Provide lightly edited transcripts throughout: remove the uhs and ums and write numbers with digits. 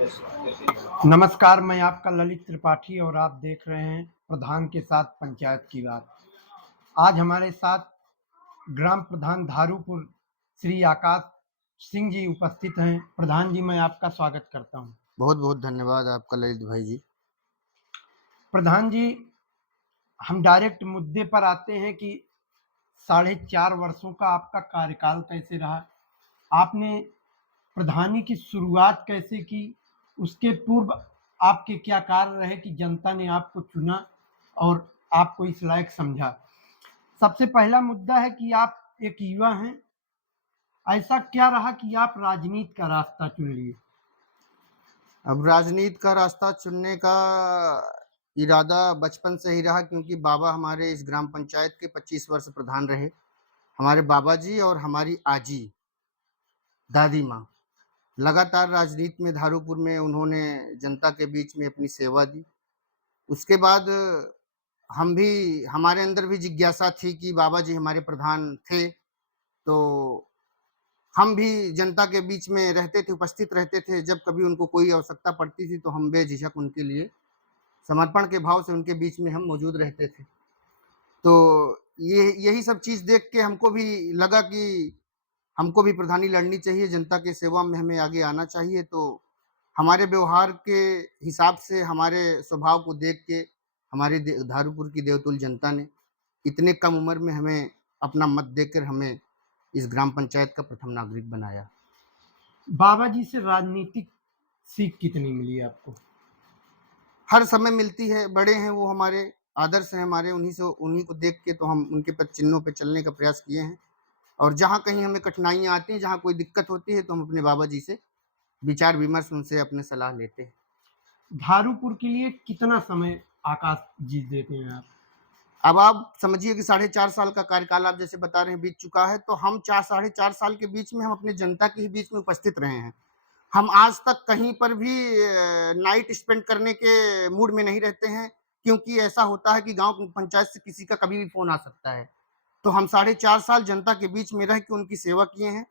नमस्कार, मैं आपका ललित त्रिपाठी और आप देख रहे हैं प्रधान के साथ पंचायत की बात। आज हमारे साथ ग्राम प्रधान धारूपुर श्री आकाश सिंह जी उपस्थित हैं। प्रधान जी, मैं आपका स्वागत करता हूं। बहुत बहुत धन्यवाद आपका ललित भाई जी। प्रधान जी, हम डायरेक्ट मुद्दे पर आते हैं कि 4.5 वर्षों का आपका कार्यकाल कैसे रहा? आपने प्रधानी की शुरुआत कैसे की? उसके पूर्व आपके क्या कार्य रहे कि जनता ने आपको चुना और आपको इस लायक समझा? सबसे पहला मुद्दा है कि आप एक युवा हैं। ऐसा क्या रहा कि आप राजनीति का रास्ता चुन लिए? अब राजनीति का रास्ता चुनने का इरादा बचपन से ही रहा, क्योंकि बाबा हमारे इस ग्राम पंचायत के 25 वर्ष प्रधान रहे। हमारे बाबा जी और हमारी आजी, दादी माँ लगातार राजनीति में धारूपुर में उन्होंने जनता के बीच में अपनी सेवा दी। उसके बाद हम भी हमारे अंदर भी जिज्ञासा थी कि बाबा जी हमारे प्रधान थे, तो हम भी जनता के बीच में रहते थे, उपस्थित रहते थे। जब कभी उनको कोई आवश्यकता पड़ती थी, तो हम बेझिझक उनके लिए समर्पण के भाव से उनके बीच में हम मौजूद रहते थे। तो यही सब चीज़ देख के हमको भी लगा कि हमको भी प्रधानी लड़नी चाहिए, जनता की सेवा में हमें आगे आना चाहिए। तो हमारे व्यवहार के हिसाब से, हमारे स्वभाव को देख के हमारे धारूपुर की देवतुल्य जनता ने इतने कम उम्र में हमें अपना मत देकर हमें इस ग्राम पंचायत का प्रथम नागरिक बनाया। बाबा जी से राजनीतिक सीख कितनी मिली आपको? हर समय मिलती है, बड़े हैं वो, हमारे आदर्श हैं हमारे, उन्हीं को देख के तो हम उनके पद चिन्हों पे चलने का प्रयास किए हैं। और जहाँ कहीं हमें कठिनाइयाँ आती हैं, जहाँ कोई दिक्कत होती है, तो हम अपने बाबा जी से विचार विमर्श उनसे अपने सलाह लेते हैं। धारूपुर के लिए कितना समय आकाश जी देते हैं आप? अब आप समझिए कि 4.5 साल का कार्यकाल आप जैसे बता रहे हैं बीत चुका है, तो हम 4 साढ़े 4 साल के बीच में हम अपने जनता के ही बीच में उपस्थित रहे हैं। हम आज तक कहीं पर भी नाइट स्पेंड करने के मूड में नहीं रहते हैं, क्योंकि ऐसा होता है कि गाँव पंचायत से किसी का कभी भी फ़ोन आ सकता है। तो हम 4.5 साल जनता के बीच में रह के उनकी सेवा किए हैं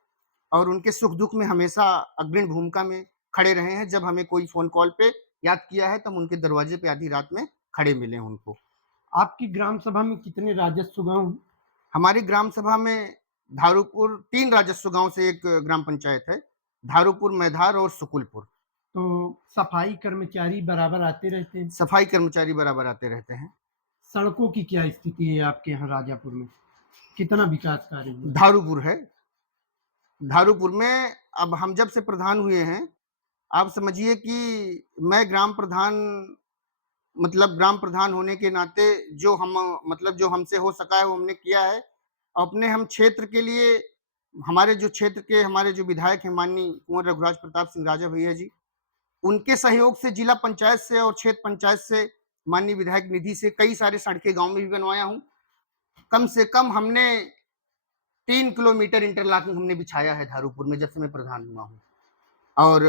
और उनके सुख-दुःख में हमेशा अग्रणी भूमिका में खड़े रहे हैं। जब हमें कोई फ़ोन कॉल पे याद किया है, तो हम उनके दरवाजे पे आधी रात में खड़े मिले हैं उनको। आपकी ग्राम सभा में कितने राजस्व गाँव? हमारी ग्राम सभा में धारूपुर 3 राजस्व गाँव से एक ग्राम पंचायत है, धारूपुर, मैधार और सुकुलपुर। तो सफाई कर्मचारी बराबर आते रहते हैं? सफाई कर्मचारी बराबर आते रहते हैं। सड़कों की क्या स्थिति है आपके यहाँ राजापुर में? कितना विकास कार्य हुआ? धारूपुर है। धारूपुर में अब हम जब से प्रधान हुए हैं, आप समझिए कि मैं ग्राम प्रधान, मतलब ग्राम प्रधान होने के नाते जो हम, मतलब जो हमसे हो सका है वो हमने किया है। अपने हम क्षेत्र के लिए, हमारे जो क्षेत्र के हमारे जो विधायक हैं माननीय कुंवर रघुराज प्रताप सिंह राजा भैया जी, उनके सहयोग से जिला पंचायत से और क्षेत्र पंचायत से माननीय विधायक निधि से कई सारे सड़कें गाँव में भी बनवाया हूँ। कम से कम हमने 3 किलोमीटर इंटरलॉकिंग हमने बिछाया है धारूपुर में, जब से मैं प्रधान हुआ हूँ। और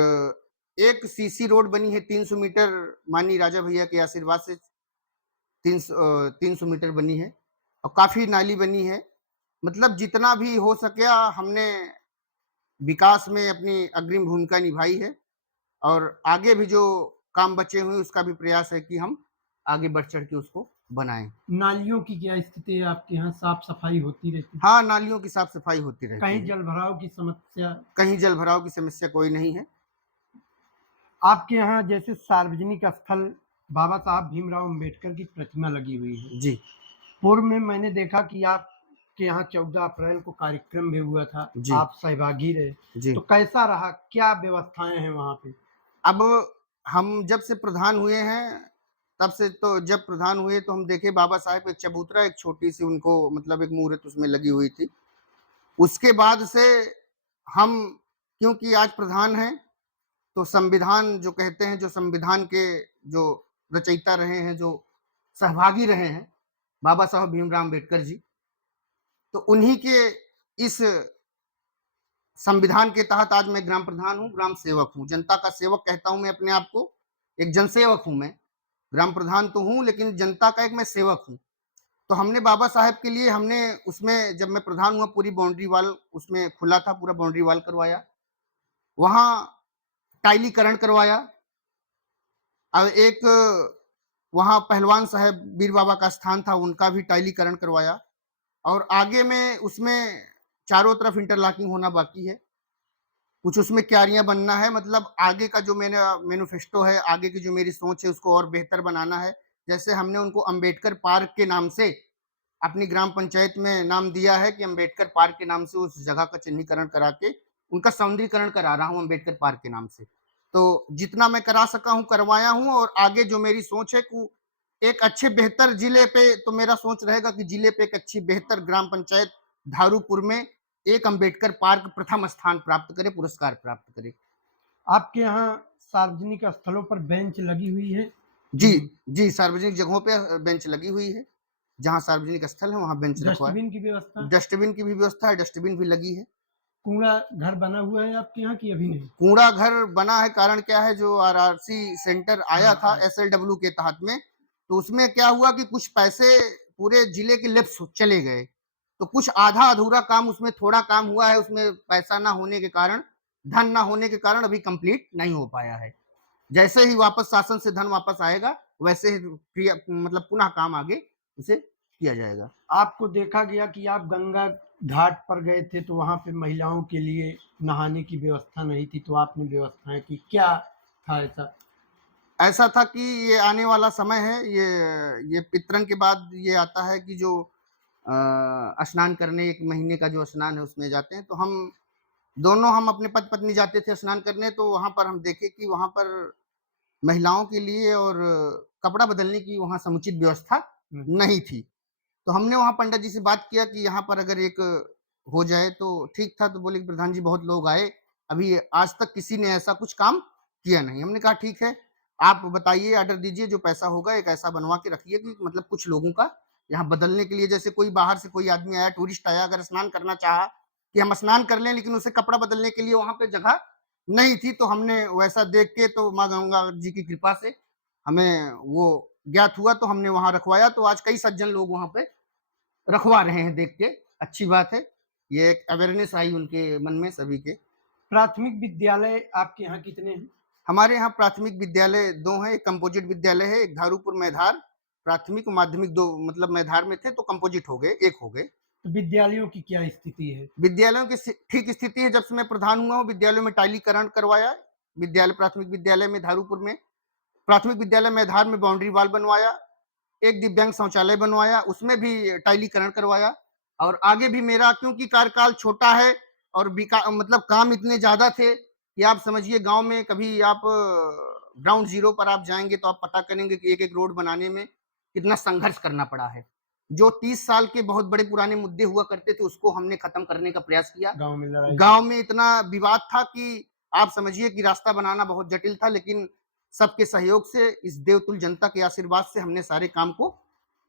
एक सीसी रोड बनी है 300 मीटर, माननीय राजा भैया के आशीर्वाद से 300 मीटर बनी है और काफ़ी नाली बनी है। मतलब जितना भी हो सका हमने विकास में अपनी अग्रिम भूमिका निभाई है और आगे भी जो काम बचे हुए हैं उसका भी प्रयास है कि हम आगे बढ़-चढ़ के उसको बनाएँ। नालियों की क्या स्थिति है आपके यहाँ? साफ-सफाई होती रहती है? हाँ, नालियों की साफ-सफाई होती रहती कहीं है। जलभराव की समस्या? कहीं जल-भराव की समस्या कोई नहीं है। आपके यहाँ जैसे सार्वजनिक स्थल बाबा साहब भीमराव अम्बेडकर की प्रतिमा लगी हुई है। जी, पूर्व में मैंने देखा कि आपके यहाँ 14 अप्रैल को कार्यक्रम भी हुआ था, जी, आप सहभागी रहे। जी। तो कैसा रहा? क्या व्यवस्थाएँ हैं वहाँ पे? अब हम जब से प्रधान हुए हैं, तब से तो जब प्रधान हुए तो हम देखे बाबा साहेब एक चबूतरा, एक छोटी-सी उनको मतलब एक मूर्त उसमें लगी हुई थी। उसके बाद से हम, क्योंकि आज प्रधान हैं, तो संविधान जो कहते हैं, जो संविधान के जो रचयिता रहे हैं, जो सहभागी रहे हैं, बाबा साहब भीमराव अम्बेडकर जी, तो उन्हीं के इस संविधान के तहत आज मैं ग्राम प्रधान हूँ, ग्राम सेवक हूँ, जनता का सेवक कहता हूँ मैं अपने आप को, एक जनसेवक हूँ मैं। ग्राम प्रधान तो हूँ, लेकिन जनता का एक मैं सेवक हूँ। तो हमने बाबा साहब के लिए हमने उसमें, जब मैं प्रधान हुआ, पूरी बाउंड्री वॉल उसमें खुला था, पूरा बाउंड्री वॉल करवाया। वहाँ टाइलीकरण करवाया। अब एक वहाँ पहलवान साहब बीर बाबा का स्थान था, उनका भी टाइलीकरण करवाया और आगे में उसमें चारों तरफ इंटरलॉकिंग होना बाकी है। कुछ उसमें क्यारियाँ बनना है, मतलब आगे का जो मेरा मैनिफेस्टो है, आगे की जो मेरी सोच है उसको और बेहतर बनाना है। जैसे हमने उनको अंबेडकर पार्क के नाम से अपनी ग्राम पंचायत में नाम दिया है कि अंबेडकर पार्क के नाम से उस जगह का चिन्हीकरण करा के उनका सौंदर्यीकरण करा रहा हूँ अंबेडकर पार्क के नाम से। तो जितना मैं करा सका हूँ करवाया हूँ और आगे जो मेरी सोच है कि एक अच्छे बेहतर जिले पे तो मेरा सोच रहेगा कि जिले पे एक अच्छी बेहतर ग्राम पंचायत धारूपुर में एक अंबेडकर पार्क प्रथम स्थान प्राप्त करे, पुरस्कार प्राप्त करे। आपके यहाँ सार्वजनिक स्थलों पर बेंच लगी हुई है? जी, जी, सार्वजनिक जगहों पे बेंच लगी हुई है। जहाँ सार्वजनिक स्थल है वहाँ बेंच रखवाए। डस्टबिन की व्यवस्था? डस्टबिन की भी व्यवस्था है, डस्टबिन भी लगी है। कूड़ा घर बना हुआ है आपके यहाँ कि अभी नहीं? कूड़ा घर बना है, कारण क्या है जो आरआरसी सेंटर आया था हाँ। एसएलडब्ल्यू के तहत में, तो उसमें क्या हुआ कि कुछ पैसे पूरे जिले के लेफ्ट चले गए। तो कुछ आधा-अधूरा काम उसमें थोड़ा काम हुआ है, उसमें पैसा ना होने के कारण, धन ना होने के कारण अभी कंप्लीट नहीं हो पाया है। जैसे ही वापस शासन से धन वापस आएगा, वैसे ही क्रिया मतलब पुनः काम आगे उसे किया जाएगा। आपको देखा गया कि आप गंगा घाट पर गए थे तो वहाँ पे महिलाओं के लिए नहाने की व्यवस्था नहीं थी, तो आपने व्यवस्थाएँ की। क्या था ऐसा? ऐसा था कि ये आने वाला समय है, ये पितरन के बाद ये आता है कि जो स्नान करने 1 महीने का जो स्नान है उसमें जाते हैं, तो हम अपने पति-पत्नी जाते थे स्नान करने, तो वहाँ पर हम देखे कि वहाँ पर महिलाओं के लिए और कपड़ा बदलने की वहाँ समुचित व्यवस्था हुँ। नहीं थी। तो हमने वहाँ पंडित जी से बात किया कि यहाँ पर अगर एक हो जाए तो ठीक था, तो बोले कि प्रधान जी बहुत लोग आए, अभी आज तक किसी ने ऐसा कुछ काम किया नहीं। हमने कहा ठीक है, आप बताइए ऑर्डर दीजिए जो पैसा होगा एक ऐसा बनवा के रखिए कि मतलब कुछ लोगों का यहाँ बदलने के लिए जैसे कोई बाहर से कोई आदमी आया, टूरिस्ट आया, अगर स्नान करना चाहा कि हम स्नान कर लें लेकिन उसे कपड़ा बदलने के लिए वहाँ पे जगह नहीं थी, तो हमने वैसा देख के तो माँ गंगा जी की कृपा से हमें वो ज्ञात हुआ तो हमने वहाँ रखवाया, तो आज कई सज्जन लोग वहाँ पे रखवा रहे हैं देख के, अच्छी बात है। ये एक अवेयरनेस आई उनके मन में सभी के। प्राथमिक विद्यालय आपके यहाँ कितने हैं? हमारे यहाँ प्राथमिक विद्यालय 2 हैं, एक कंपोजिट विद्यालय है, एक धारूपुर मैधार प्राथमिक और माध्यमिक 2 मतलब मैधार में थे तो कंपोजिट हो गए, 1 हो गए। तो विद्यालयों की क्या स्थिति है? विद्यालयों की ठीक स्थिति है, जब से मैं प्रधान हुआ हूँ, विद्यालयों में टाइलीकरण करवाया, विद्यालय प्राथमिक विद्यालय में धारूपुर में, प्राथमिक विद्यालय मैधार में बाउंड्री वॉल बनवाया, एक दिव्यांग शौचालय बनवाया, उसमें भी टाइलीकरण करवाया और आगे भी मेरा क्योंकि कार्यकाल छोटा है और मतलब काम इतने ज़्यादा थे कि आप समझिए गाँव में कभी आप ग्राउंड ज़ीरो पर आप जाएँगे तो आप पता करेंगे कि एक-एक रोड बनाने में कितना संघर्ष करना पड़ा है। जो 30 साल के बहुत बड़े पुराने मुद्दे हुआ करते थे, उसको हमने खत्म करने का प्रयास किया। गाँव में लड़ाई? गाँव में इतना विवाद था कि आप समझिए कि रास्ता बनाना बहुत जटिल था, लेकिन सबके सहयोग से, इस देवतुल्य जनता के आशीर्वाद से हमने सारे काम को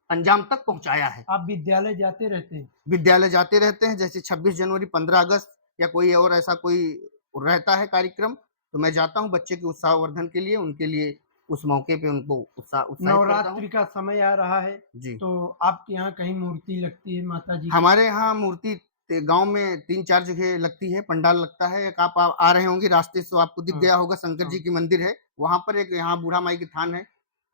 अंजाम तक पहुँचाया है। आप विद्यालय जाते रहते हैं? विद्यालय जाते रहते हैं, जैसे 26 जनवरी, 15 अगस्त या कोई और ऐसा कोई रहता है कार्यक्रम, तो मैं जाता हूँ बच्चे के उत्साहवर्धन के लिए, उनके लिए उस मौके पे उनको उत्साहित करता हूँ। नवरात्रि का समय आ रहा है, जी। तो आपके यहाँ कहीं मूर्ति लगती है माता जी की? हमारे यहाँ मूर्ति गाँव में 3-4 जगह लगती है, पंडाल लगता है। एक आप आ रहे होंगे रास्ते से तो आपको दिख हाँ, गया होगा शंकर जी हाँ। की मंदिर है, वहाँ पर एक यहाँ बूढ़ा माई की थान है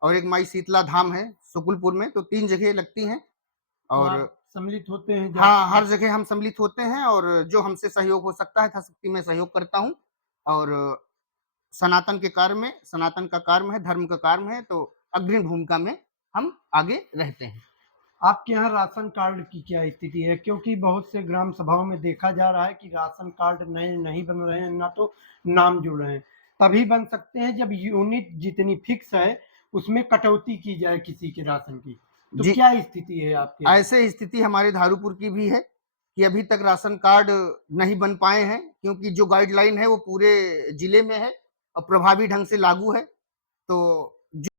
और एक माई शीतला धाम है सुकुलपुर में, तो 3 जगह लगती हैं तो और आप सम्मिलित होते हैं, जाते हाँ, हैं? हर जगह हम सम्मिलित होते हैं और जो हमसे सहयोग हो सकता है, यथाशक्ति मैं सहयोग करता हूँ और सनातन के कार्य में सनातन का कार्य है, धर्म का कार्य है, तो अग्रणी भूमिका में हम आगे रहते हैं। आपके यहाँ राशन कार्ड की क्या स्थिति है? क्योंकि बहुत से ग्राम सभाओं में देखा जा रहा है कि राशन कार्ड नए नहीं बन रहे हैं, ना तो नाम जुड़ रहे हैं। तभी बन सकते हैं जब यूनिट जितनी फिक्स है, उसमें कटौती की जाए किसी के राशन की। तो जी, क्या स्थिति है आपके यहाँ? ऐसे स्थिति हमारे धारूपुर की भी है कि अभी तक राशन कार्ड नहीं बन पाए हैं, क्योंकि जो गाइडलाइन है वो पूरे जिले में है और प्रभावी ढंग से लागू है। तो